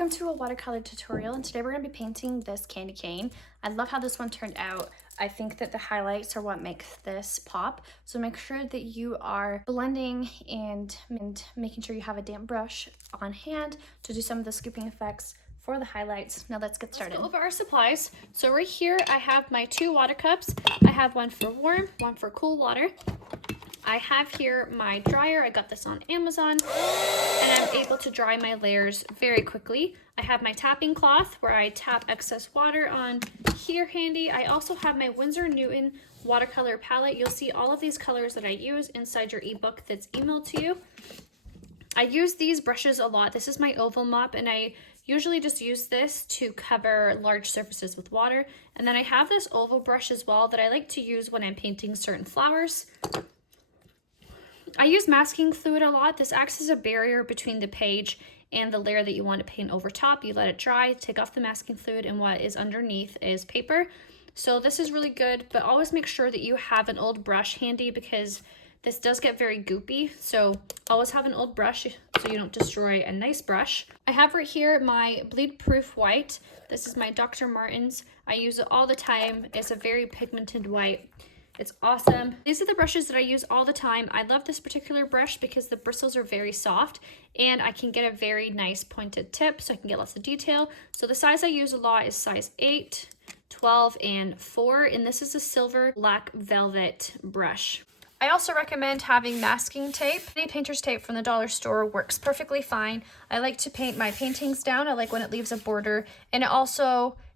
Welcome to a watercolor tutorial, and today we're going to be painting this candy cane. I love how this one turned out. I think that the highlights are what makes this pop, so make sure that you are blending and making sure you have a damp brush on hand to do some of the scooping effects for the highlights. Now let's get started. Let's go over our supplies. So right here I have my 2 water cups. I have one for warm, one for cool water. I have here my dryer. I got this on Amazon, and I'm able to dry my layers very quickly. I have my tapping cloth where I tap excess water on here handy. I also have my Winsor & Newton watercolor palette. You'll see all of these colors that I use inside your ebook that's emailed to you. I use these brushes a lot. This is my oval mop, and I usually just use this to cover large surfaces with water. And then I have this oval brush as well that I like to use when I'm painting certain flowers. I use masking fluid a lot. This acts as a barrier between the page and the layer that you want to paint over top. You let it dry, take off the masking fluid, and what is underneath is paper. So this is really good, but always make sure that you have an old brush handy because this does get very goopy. So always have an old brush so you don't destroy a nice brush. I have right here my bleed proof white. This is my Dr. Martens. I use it all the time. It's a very pigmented white. It's awesome. These are the brushes that I use all the time. I love this particular brush because the bristles are very soft and I can get a very nice pointed tip so I can get lots of detail. So the size I use a lot is size 8, 12, and 4, and this is a silver black velvet brush. I also recommend having masking tape. Any painter's tape from the dollar store works perfectly fine. I like to paint my paintings down. I like when it leaves a border, and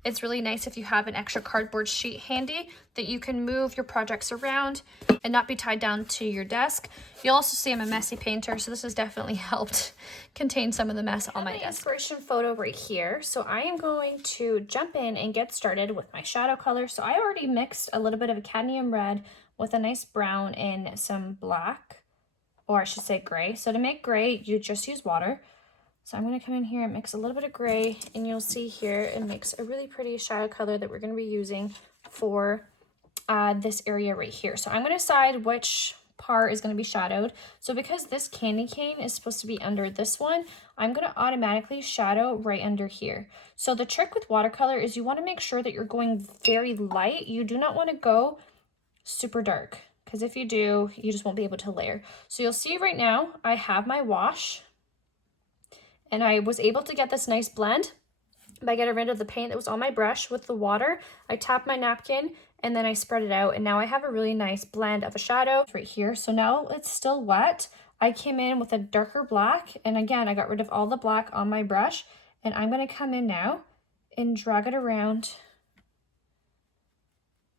it's really nice if you have an extra cardboard sheet handy that you can move your projects around and not be tied down to your desk. You'll also see I'm a messy painter, so this has definitely helped contain some of the mess on my desk. Inspiration photo right here. So I am going to jump in and get started with my shadow color. So I already mixed a little bit of a cadmium red with a nice brown and some black, or I should say gray. So to make gray, you just use water. So I'm going to come in here and mix a little bit of gray, and you'll see here it makes a really pretty shadow color that we're going to be using for this area right here. So I'm going to decide which part is going to be shadowed. So because this candy cane is supposed to be under this one, I'm going to automatically shadow right under here. So the trick with watercolor is you want to make sure that you're going very light. You do not want to go super dark, because if you do, you just won't be able to layer. So you'll see right now I have my wash, and I was able to get this nice blend by getting rid of the paint that was on my brush with the water. I tapped my napkin and then I spread it out, and now I have a really nice blend of a shadow right here. So now it's still wet. I came in with a darker black, and again I got rid of all the black on my brush, and I'm going to come in now and drag it around.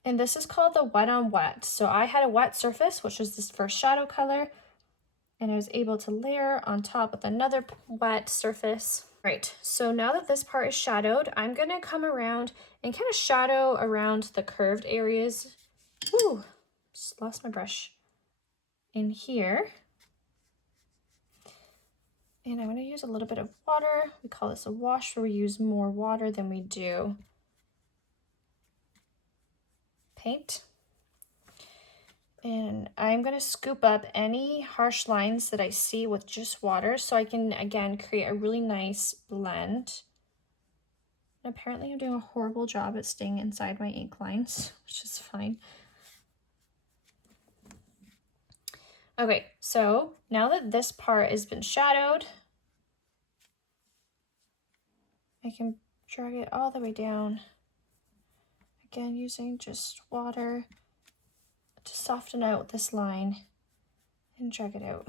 And this is called the wet on wet. So I had a wet surface, which was this first shadow color, and I was able to layer on top with another wet surface. Right, so now that this part is shadowed, I'm gonna come around and kind of shadow around the curved areas. Ooh, just lost my brush in here. And I'm gonna use a little bit of water. We call this a wash, where we use more water than we do paint. And I'm going to scoop up any harsh lines that I see with just water so I can, again, create a really nice blend. And apparently I'm doing a horrible job at staying inside my ink lines, which is fine. Okay, so now that this part has been shadowed, I can drag it all the way down. Again, using just water to soften out this line and drag it out.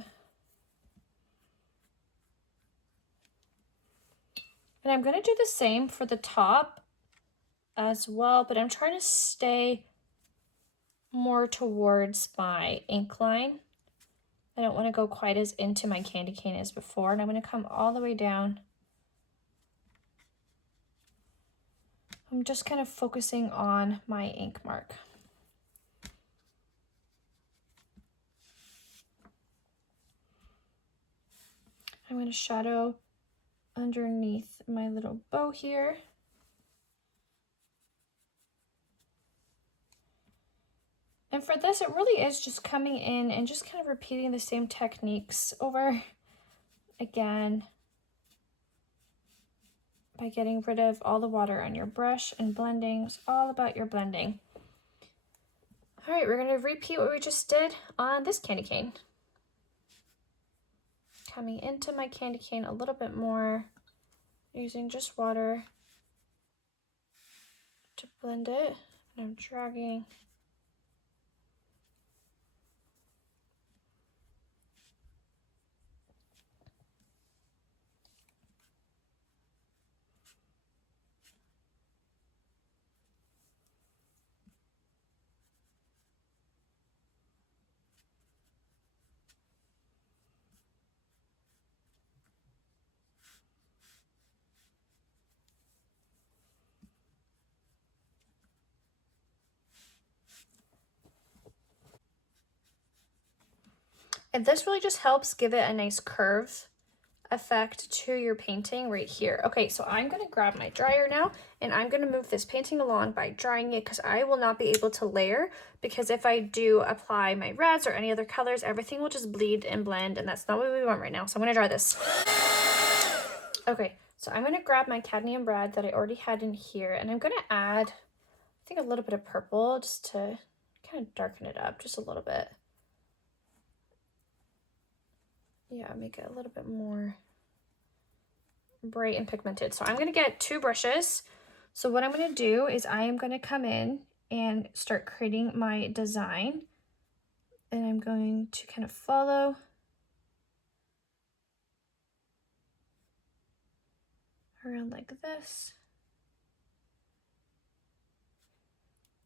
And I'm going to do the same for the top as well, but I'm trying to stay more towards my ink line. I don't want to go quite as into my candy cane as before, and I'm going to come all the way down. I'm just kind of focusing on my ink mark. I'm going to shadow underneath my little bow here. And for this, it really is just coming in and just kind of repeating the same techniques over again. by getting rid of all the water on your brush and blending. It's all about your blending. All right, we're gonna repeat what we just did on this candy cane. Coming into my candy cane a little bit more, using just water to blend it. And I'm dragging. And this really just helps give it a nice curve effect to your painting right here. Okay, so I'm gonna grab my dryer now and I'm gonna move this painting along by drying it because I will not be able to layer, because if I do apply my reds or any other colors, everything will just bleed and blend, and that's not what we want right now. So I'm gonna dry this. Okay, so I'm gonna grab my cadmium red that I already had in here, and I'm gonna add, I think, a little bit of purple just to kind of darken it up just a little bit. Yeah, make it a little bit more bright and pigmented. So I'm gonna get 2 brushes. So what I'm gonna do is I am gonna come in and start creating my design, and I'm going to kind of follow around like this.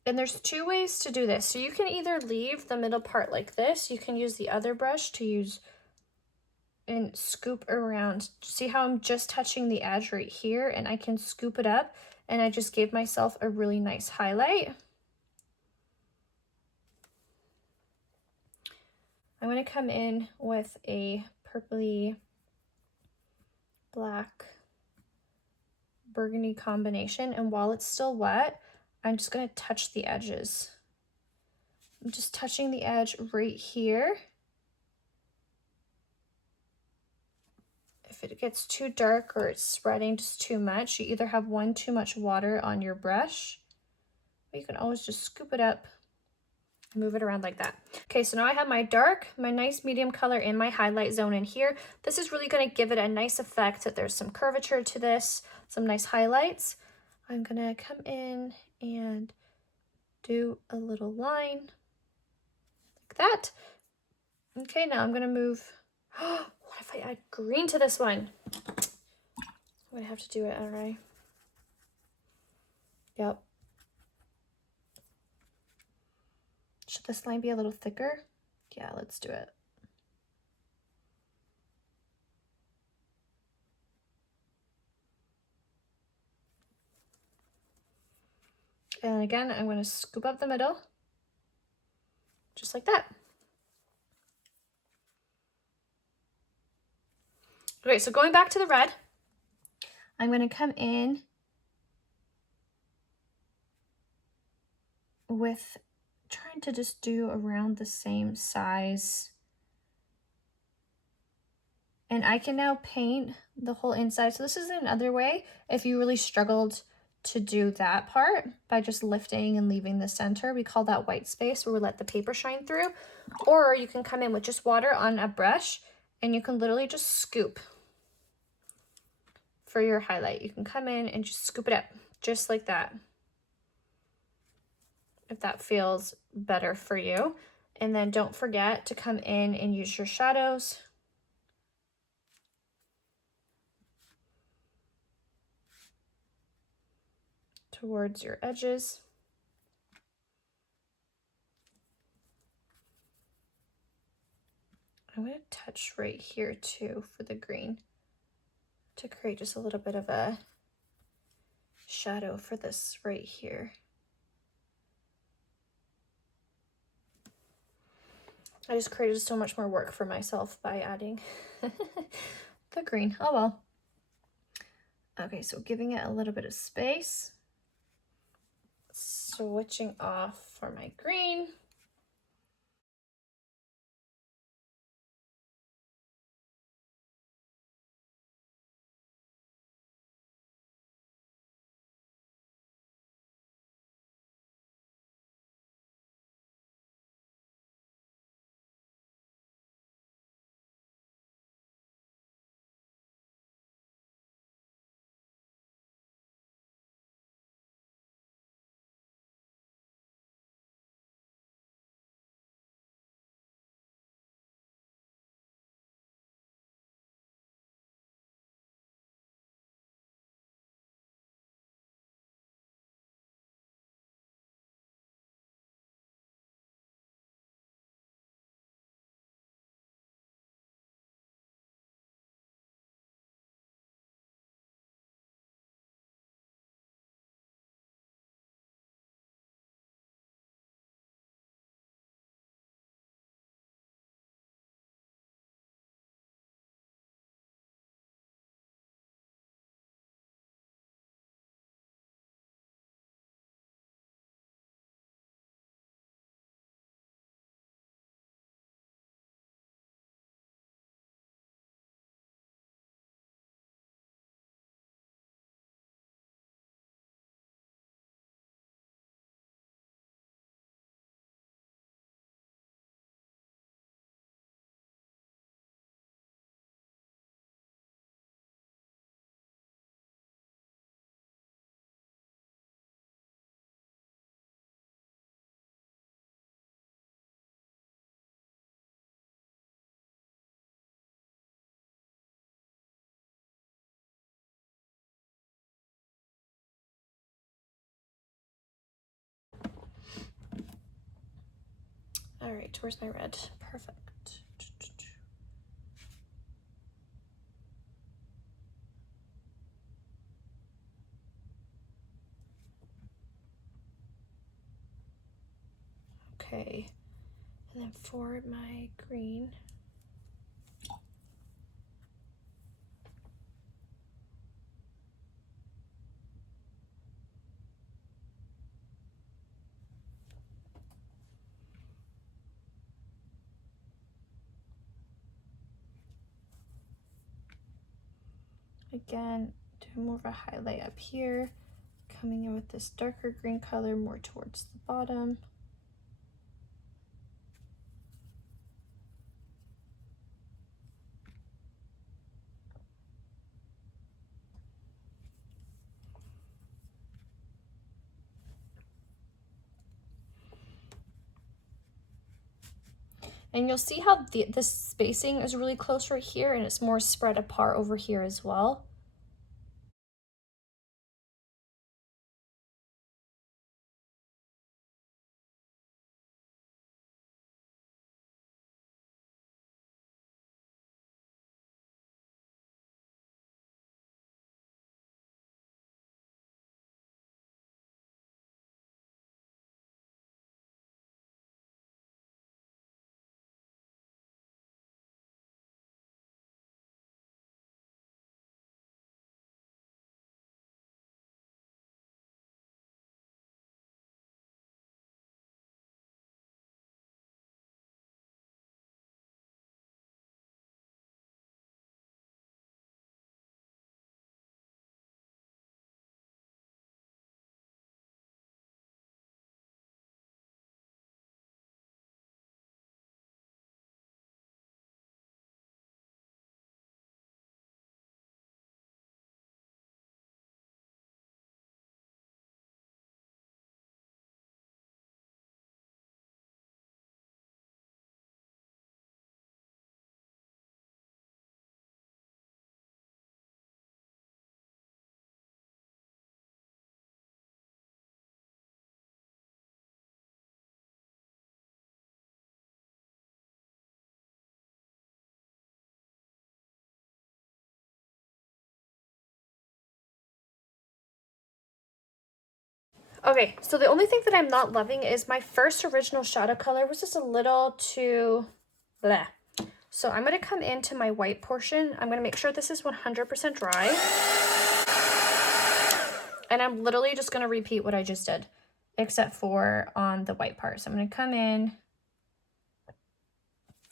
And there's 2 ways to do this. So you can either leave the middle part like this. You can use the other brush to use and scoop around. See how I'm just touching the edge right here, and I can scoop it up, and I just gave myself a really nice highlight. I'm going to come in with a purpley black burgundy combination, and while it's still wet, I'm just going to touch the edges. I'm just touching the edge right here. If it gets too dark or it's spreading just too much, you either have too much water on your brush, or you can always just scoop it up, move it around like that. Okay, so now I have my dark, my nice medium color in my highlight zone in here. This is really going to give it a nice effect that there's some curvature to this, some nice highlights. I'm going to come in and do a little line like that. Okay, now I'm going to move. What if I add green to this one? I'm going to have to do it, all right? Yep. Should this line be a little thicker? Yeah, let's do it. And again, I'm going to scoop up the middle, just like that. Okay, so going back to the red, I'm going to come in with trying to just do around the same size. And I can now paint the whole inside. So this is another way if you really struggled to do that part by just lifting and leaving the center. We call that white space, where we let the paper shine through. Or you can come in with just water on a brush and you can literally just scoop for your highlight. You can come in and just scoop it up just like that, if that feels better for you. And then don't forget to come in and use your shadows. Towards your edges. I'm going to touch right here too for the green to create just a little bit of a shadow for this right here. I just created so much more work for myself by adding the green. Oh well. Okay, so giving it a little bit of space. Switching off for my green. All right, where's my red? Perfect. Okay, and then for my green, again, do more of a highlight up here, coming in with this darker green color more towards the bottom. And you'll see how the spacing is really close right here, and it's more spread apart over here as well. Okay, so the only thing that I'm not loving is my first original shadow color was just a little too bleh. So I'm going to come into my white portion. I'm going to make sure this is 100% dry. And I'm literally just going to repeat what I just did, except for on the white part. So I'm going to come in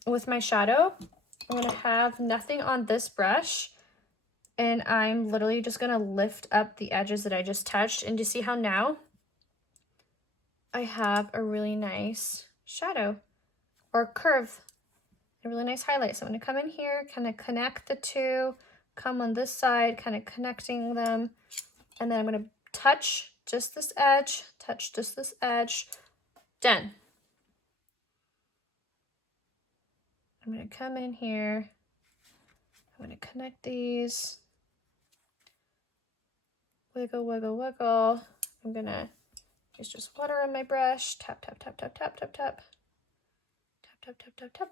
with my shadow. I'm going to have nothing on this brush. And I'm literally just going to lift up the edges that I just touched. And you see how now I have a really nice shadow or curve, a really nice highlight. So I'm going to come in here, kind of connect the two, come on this side, kind of connecting them. And then I'm going to touch just this edge, touch just this edge. Done. I'm going to come in here. I'm going to connect these. Wiggle, wiggle, wiggle. I'm going to use just water on my brush. Tap, tap, tap, tap, tap, tap, tap. Tap, tap, tap, tap, tap.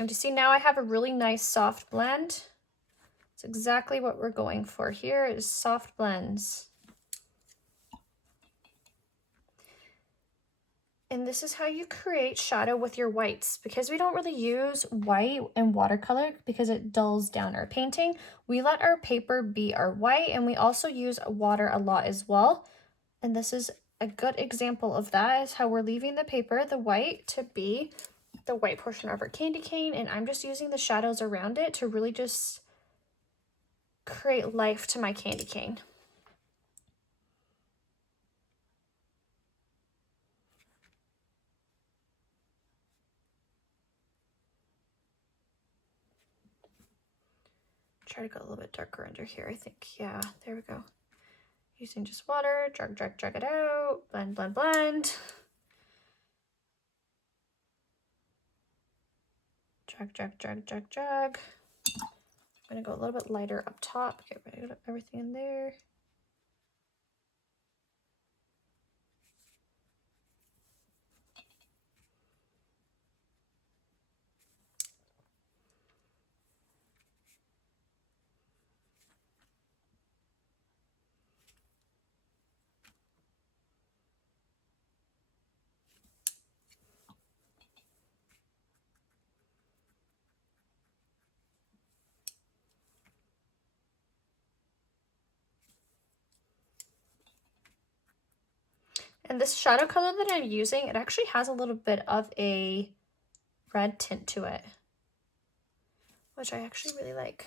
And you see now I have a really nice soft blend. It's exactly what we're going for here is soft blends. And this is how you create shadow with your whites. Because we don't really use white and watercolor because it dulls down our painting, we let our paper be our white, and we also use water a lot as well. And this is a good example of that, is how we're leaving the paper, the white, to be the white portion of our candy cane, and I'm just using the shadows around it to really just create life to my candy cane. Try to go a little bit darker under here, I think. Yeah, there we go. Using just water, drag, drag, drag it out, blend, blend, blend. Drag, drag, drag, drag, drag. I'm gonna go a little bit lighter up top, get rid of everything in there. And this shadow color that I'm using, it actually has a little bit of a red tint to it, which I actually really like.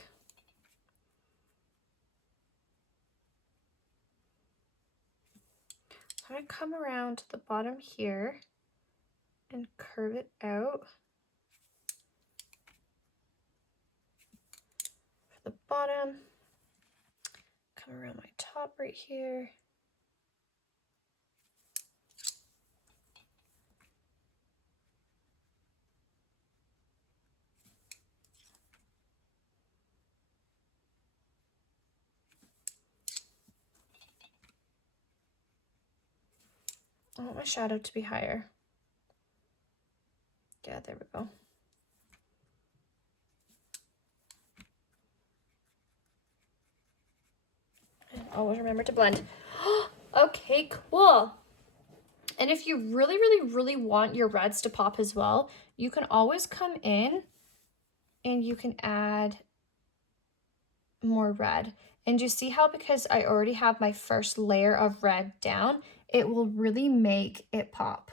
I'm going to come around to the bottom here and curve it out for the bottom. Come around my top right here. I want my shadow to be higher. Yeah, there we go. And always remember to blend. Okay, cool. And if you really, really, really want your reds to pop as well, you can always come in and you can add more red. And you see how, because I already have my first layer of red down, it will really make it pop.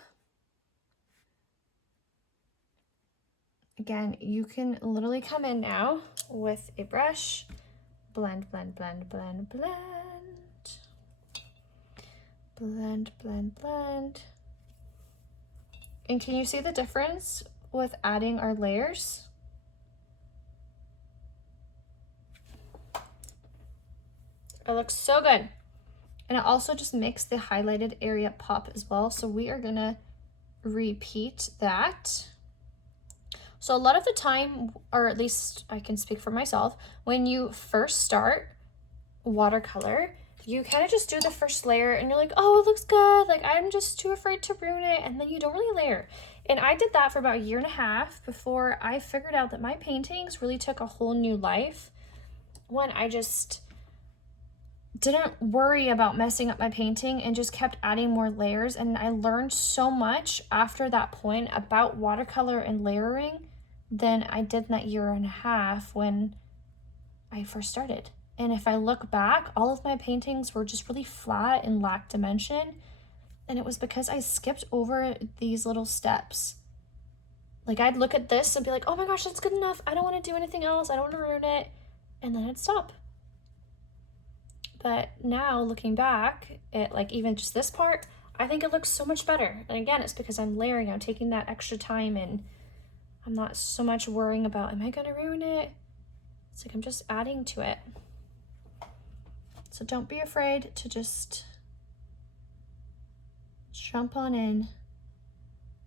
Again, you can literally come in now with a brush, blend, blend, blend, blend, blend, blend, blend, blend. And can you see the difference with adding our layers? It looks so good. And it also just makes the highlighted area pop as well. So we are gonna repeat that. So a lot of the time, or at least I can speak for myself, when you first start watercolor, you kind of just do the first layer and you're like, oh, it looks good. Like, I'm just too afraid to ruin it. And then you don't really layer. And I did that for about a year and a half before I figured out that my paintings really took a whole new life when I just didn't worry about messing up my painting and just kept adding more layers. And I learned so much after that point about watercolor and layering than I did in that year and a half when I first started. And if I look back, all of my paintings were just really flat and lacked dimension. And it was because I skipped over these little steps. Like, I'd look at this and be like, oh my gosh, that's good enough. I don't want to do anything else. I don't want to ruin it. And then I'd stop. But now looking back at, like, even just this part, I think it looks so much better. And again, it's because I'm layering, I'm taking that extra time, and I'm not so much worrying about, am I gonna ruin it? It's like I'm just adding to it. So don't be afraid to just jump on in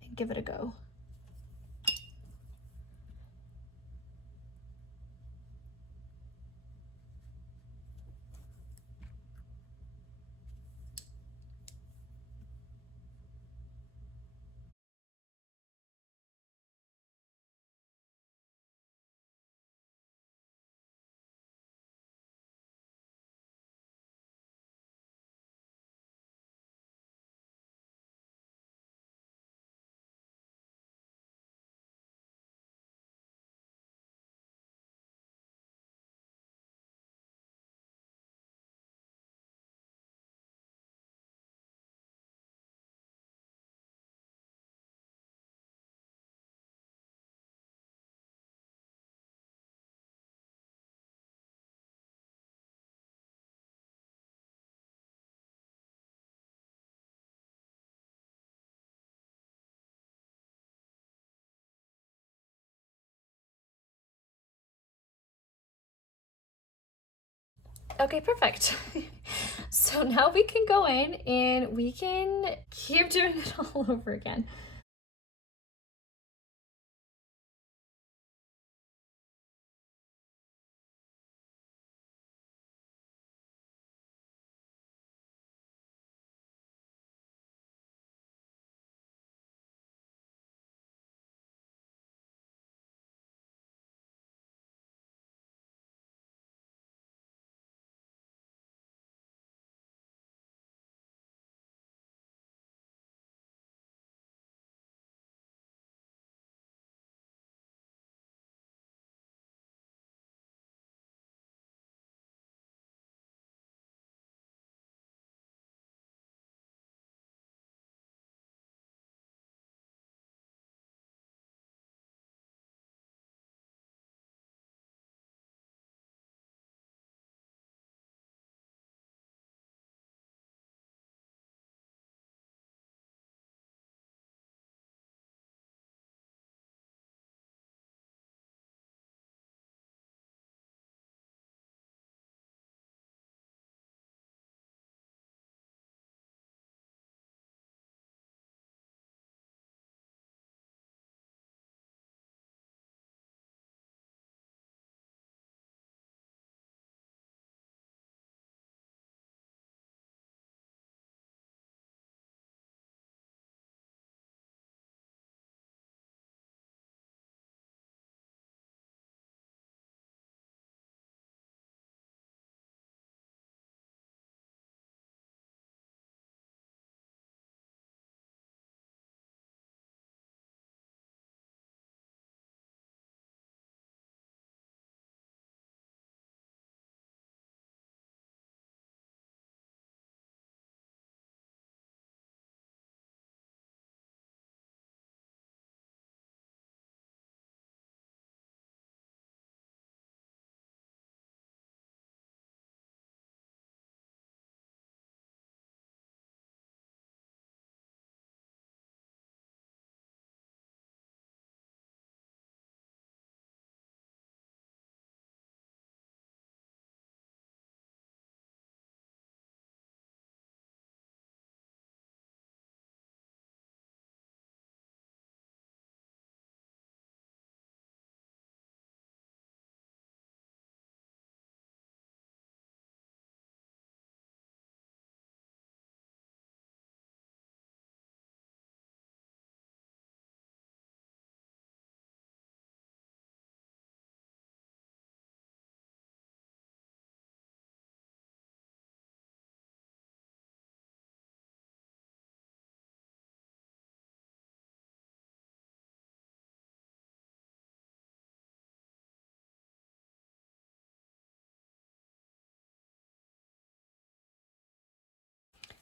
and give it a go. Okay, perfect. So now we can go in and we can keep doing it all over again.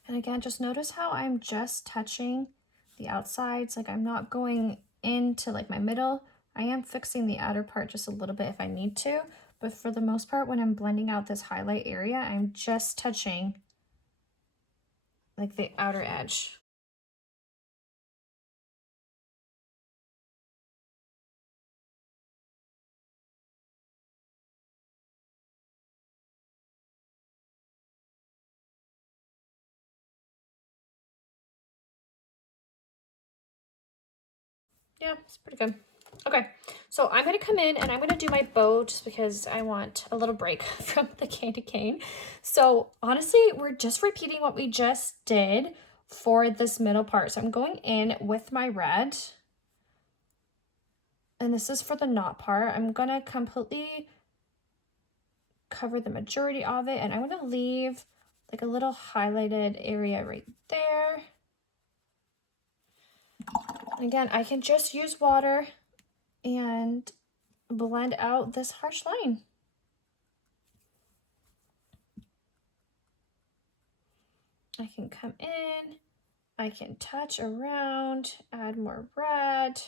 And again, just notice how I'm just touching the outsides. Like I'm not going into like my middle. I am fixing the outer part just a little bit if I need to, but for the most part, when I'm blending out this highlight area, I'm just touching like the outer edge. Yeah, it's pretty good. Okay, so I'm gonna come in and I'm gonna do my bow just because I want a little break from the candy cane. So honestly, we're just repeating what we just did for this middle part. So I'm going in with my red, and this is for the knot part. I'm gonna completely cover the majority of it, and I'm gonna leave like a little highlighted area right there. Again, I can just use water and blend out this harsh line. I can come in, I can touch around, add more red.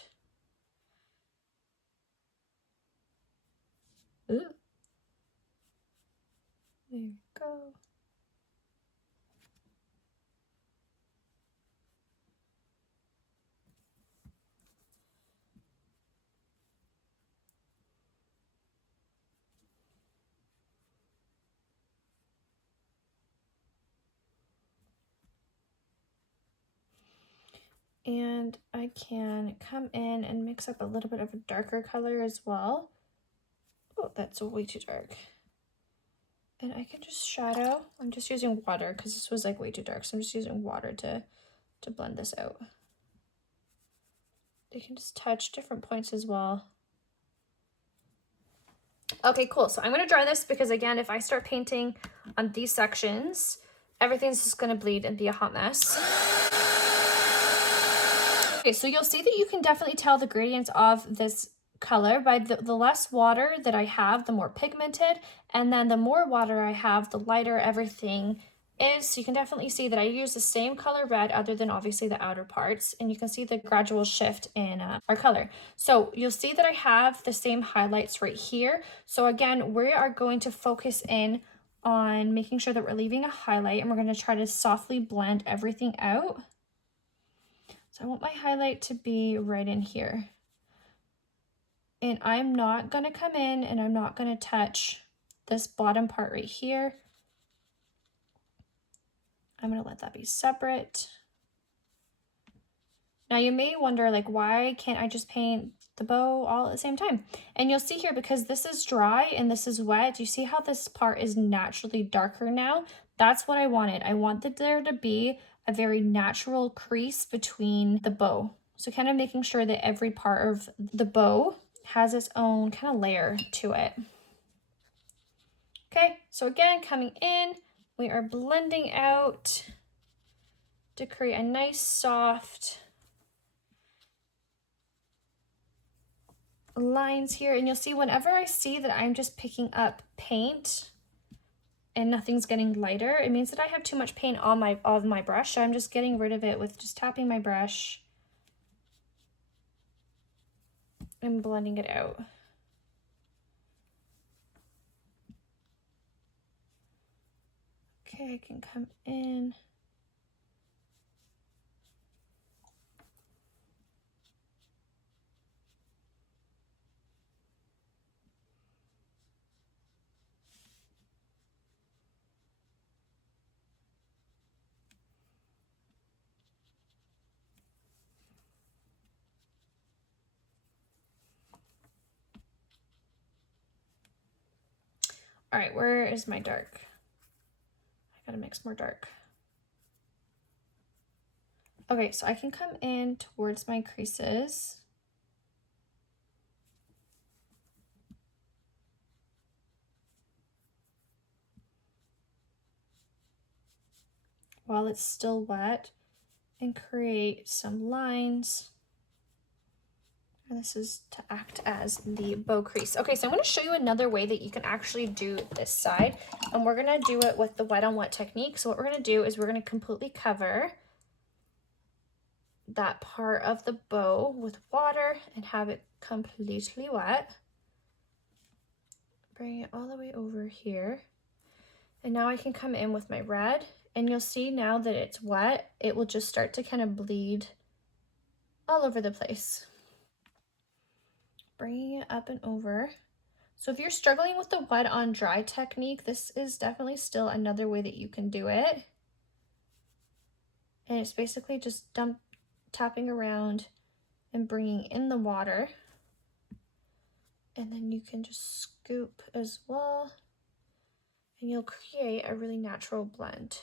Ooh. There you go. And I can come in and mix up a little bit of a darker color as well. Oh, that's way too dark. And I can just shadow. I'm just using water because this was like way too dark. So I'm just using water to blend this out. You can just touch different points as well. Okay, cool. So I'm going to dry this because again, if I start painting on these sections, everything's just going to bleed and be a hot mess. Okay, so you'll see that you can definitely tell the gradients of this color by the less water that I have, the more pigmented, and then the more water I have, the lighter everything is. So you can definitely see that I use the same color red other than obviously the outer parts, and you can see the gradual shift in our color. So you'll see that I have the same highlights right here. So again, we are going to focus in on making sure that we're leaving a highlight, and we're going to try to softly blend everything out. So I want my highlight to be right in here. And I'm not gonna come in and I'm not gonna touch this bottom part right here. I'm gonna let that be separate. Now you may wonder, like, why can't I just paint the bow all at the same time? And you'll see here, because this is dry and this is wet, you see how this part is naturally darker now? That's what I wanted. I wanted there to be a very natural crease between the bow. So kind of making sure that every part of the bow has its own kind of layer to it. Okay, so again, coming in, we are blending out to create a nice soft lines here. And you'll see whenever I see that I'm just picking up paint and nothing's getting lighter, it means that I have too much paint on my brush. So I'm just getting rid of it with just tapping my brush and blending it out. Okay, I can come in. All right, where is my dark? I gotta mix more dark. Okay, so I can come in towards my creases. While it's still wet and create some lines And this is to act as the bow crease. Okay, so I'm going to show you another way that you can actually do this side. And we're going to do it with the wet on wet technique. So what we're going to do is we're going to completely cover that part of the bow with water and have it completely wet. Bring it all the way over here. And now I can come in with my red, and you'll see now that it's wet, it will just start to kind of bleed all over the place. Bringing it up and over. So if you're struggling with the wet on dry technique, this is definitely still another way that you can do it. And it's basically just tapping around and bringing in the water. And then you can just scoop as well. And you'll create a really natural blend.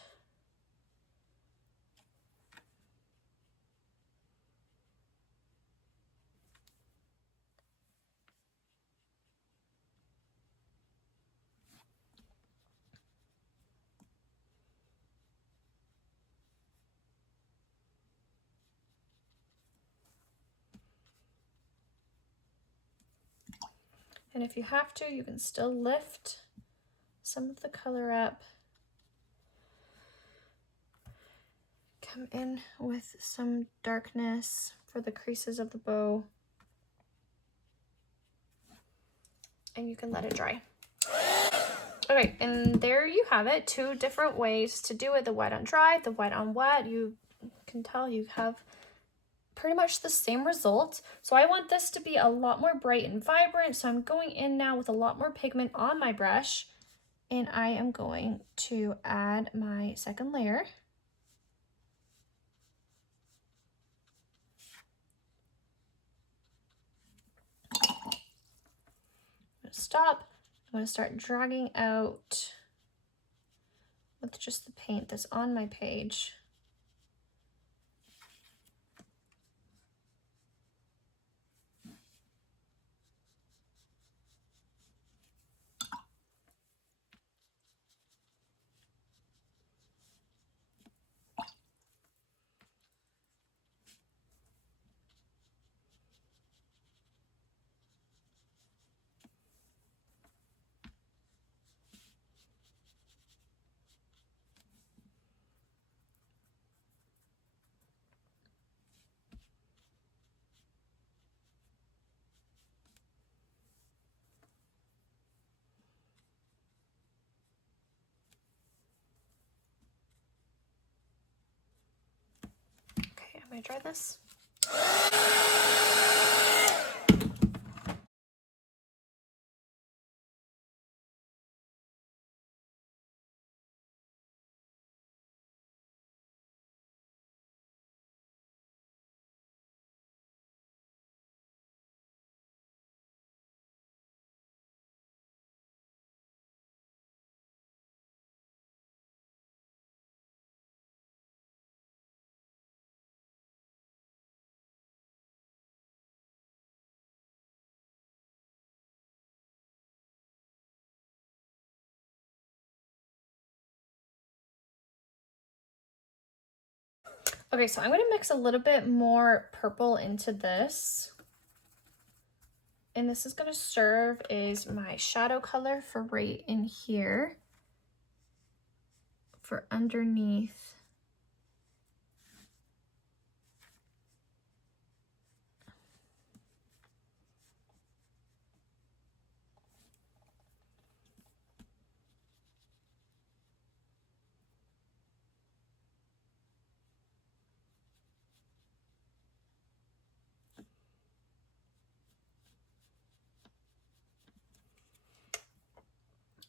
And if you have to, you can still lift some of the color up. Come in with some darkness for the creases of the bow. And you can let it dry. Okay, and there you have it. 2 different ways to do it. The wet on dry, the wet on wet. You can tell you have pretty much the same result. So I want this to be a lot more bright and vibrant. So I'm going in now with a lot more pigment on my brush. And I am going to add my second layer. Stop. I'm going to start dragging out with just the paint that's on my page. Okay, I'm going to dry this. Okay, so I'm going to mix a little bit more purple into this. And this is going to serve as my shadow color for right in here. For underneath.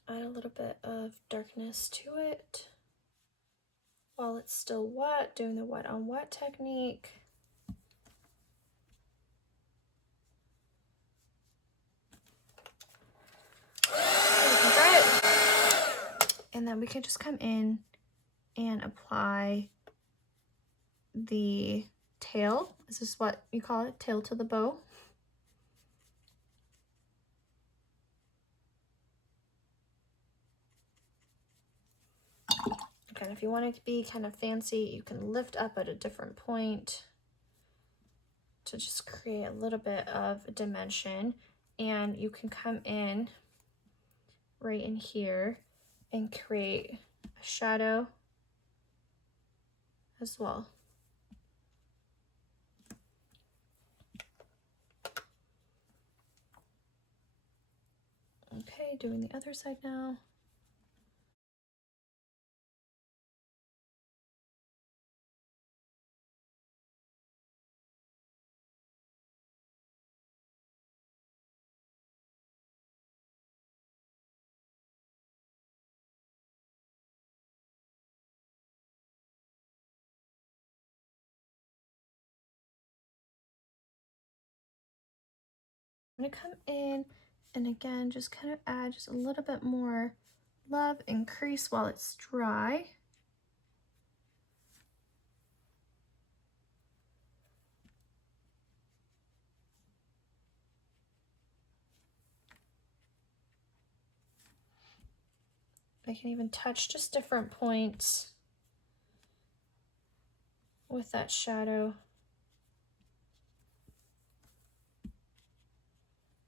Add a little bit of darkness to it while it's still wet, doing the wet on wet technique. And then we can just come in and apply the tail. Is this what you call it? Tail to the bow? Okay, if you want it to be kind of fancy, you can lift up at a different point. to just create a little bit of dimension. And you can come in right in here and create a shadow as well. Okay, doing the other side now. I'm gonna come in and again, just kind of add just a little bit more love and crease while it's dry. I can even touch just different points with that shadow,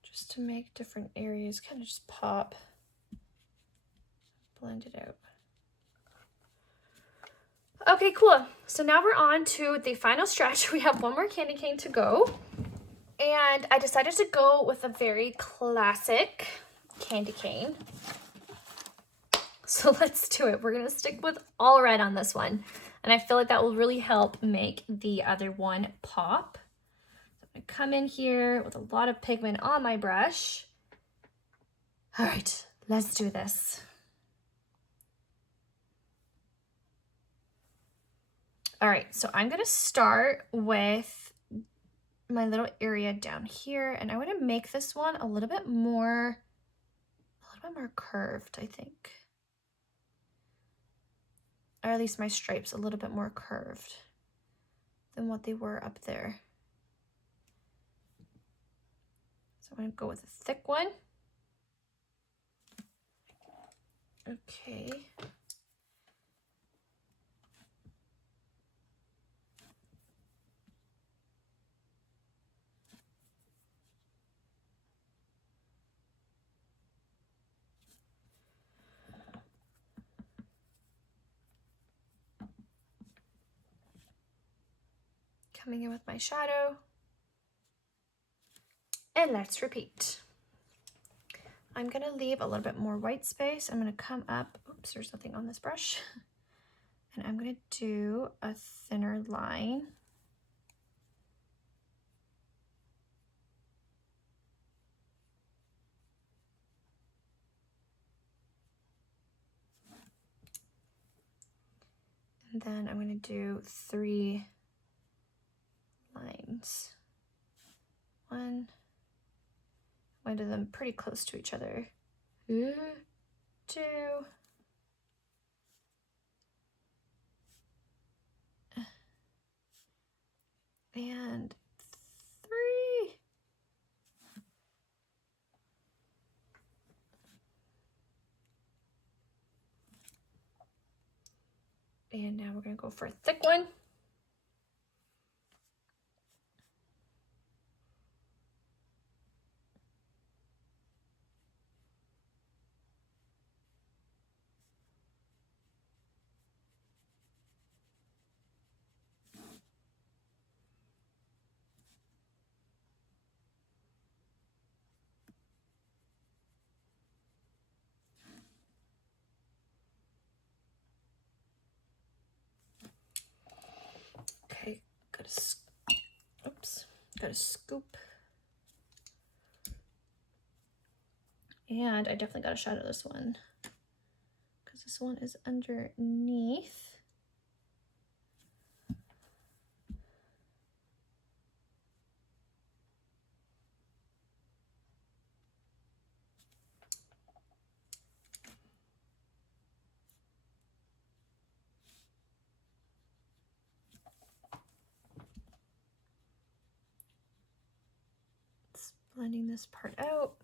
just to make different areas kind of just pop, blend it out. Okay, cool. So now we're on to the final stretch. We have one more candy cane to go. And I decided to go with a very classic candy cane. So let's do it. We're gonna stick with all red on this one. And I feel like that will really help make the other one pop. So I'm gonna come in here with a lot of pigment on my brush. All right, let's do this. All right, so I'm gonna start with my little area down here, and I want to make this one a little bit more curved, I think. Or at least my stripes a little bit more curved than what they were up there. So I'm gonna go with a thick one. Okay. Coming in with my shadow. And let's repeat. I'm gonna leave a little bit more white space. I'm gonna come up, oops, there's nothing on this brush. And I'm gonna do a thinner line. And then I'm gonna do 3 lines. 1, I'm gonna do them pretty close to each other. 2, and 3. And now we're gonna go for a thick one. Okay, got a scoop. And I definitely got to shadow this one because this one is underneath. It's blending this part out.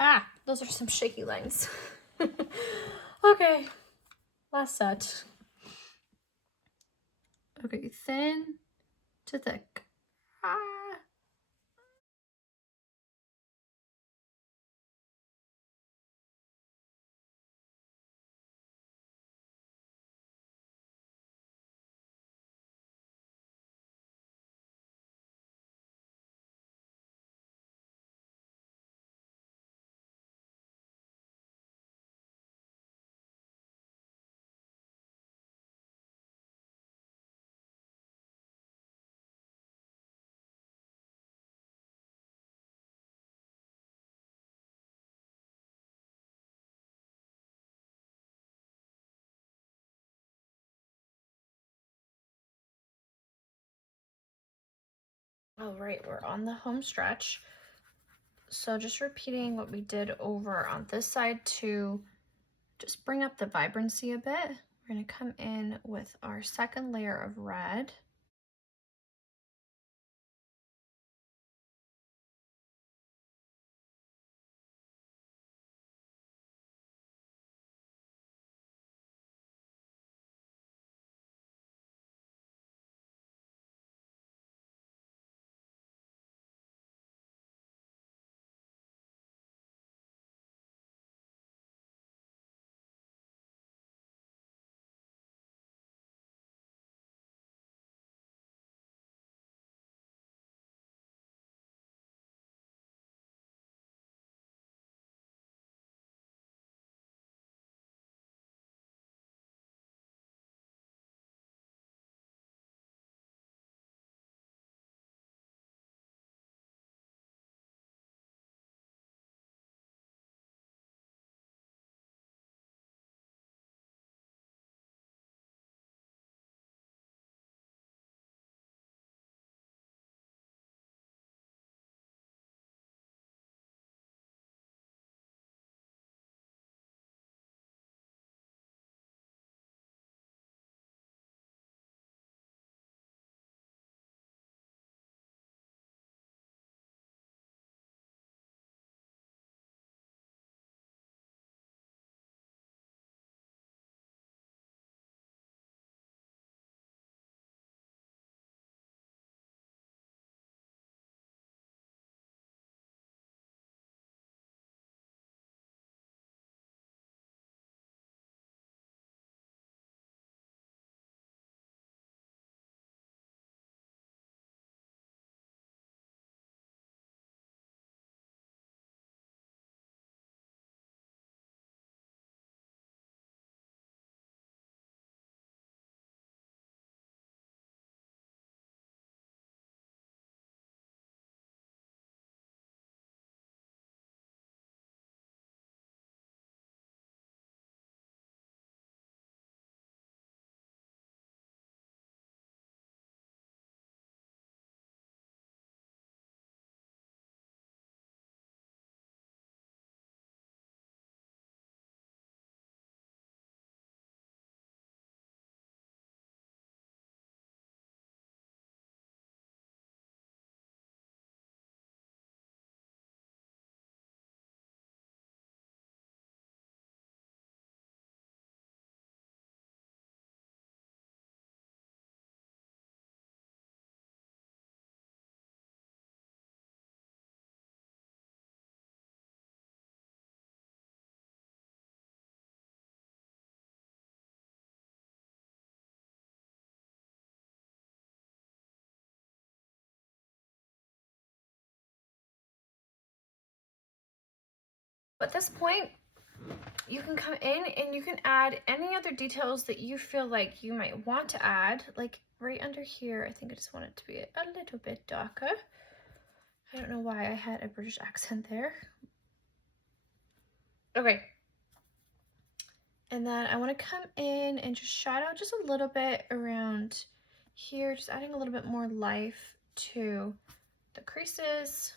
Ah, those are some shaky lines. Okay, last set. Okay, thin to thick. Ah. All right, we're on the home stretch. So just repeating what we did over on this side to just bring up the vibrancy a bit. We're gonna come in with our second layer of red. At this point, you can come in and you can add any other details that you feel like you might want to add. Like right under here, I think I just want it to be a little bit darker. I don't know why I had a British accent there. Okay. And then I want to come in and just shadow just a little bit around here, just adding a little bit more life to the creases.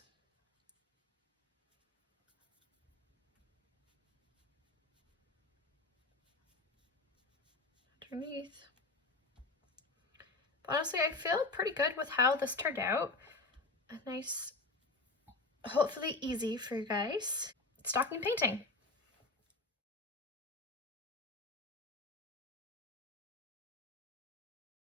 Underneath. But honestly, I feel pretty good with how this turned out. A nice, hopefully easy for you guys. stocking painting.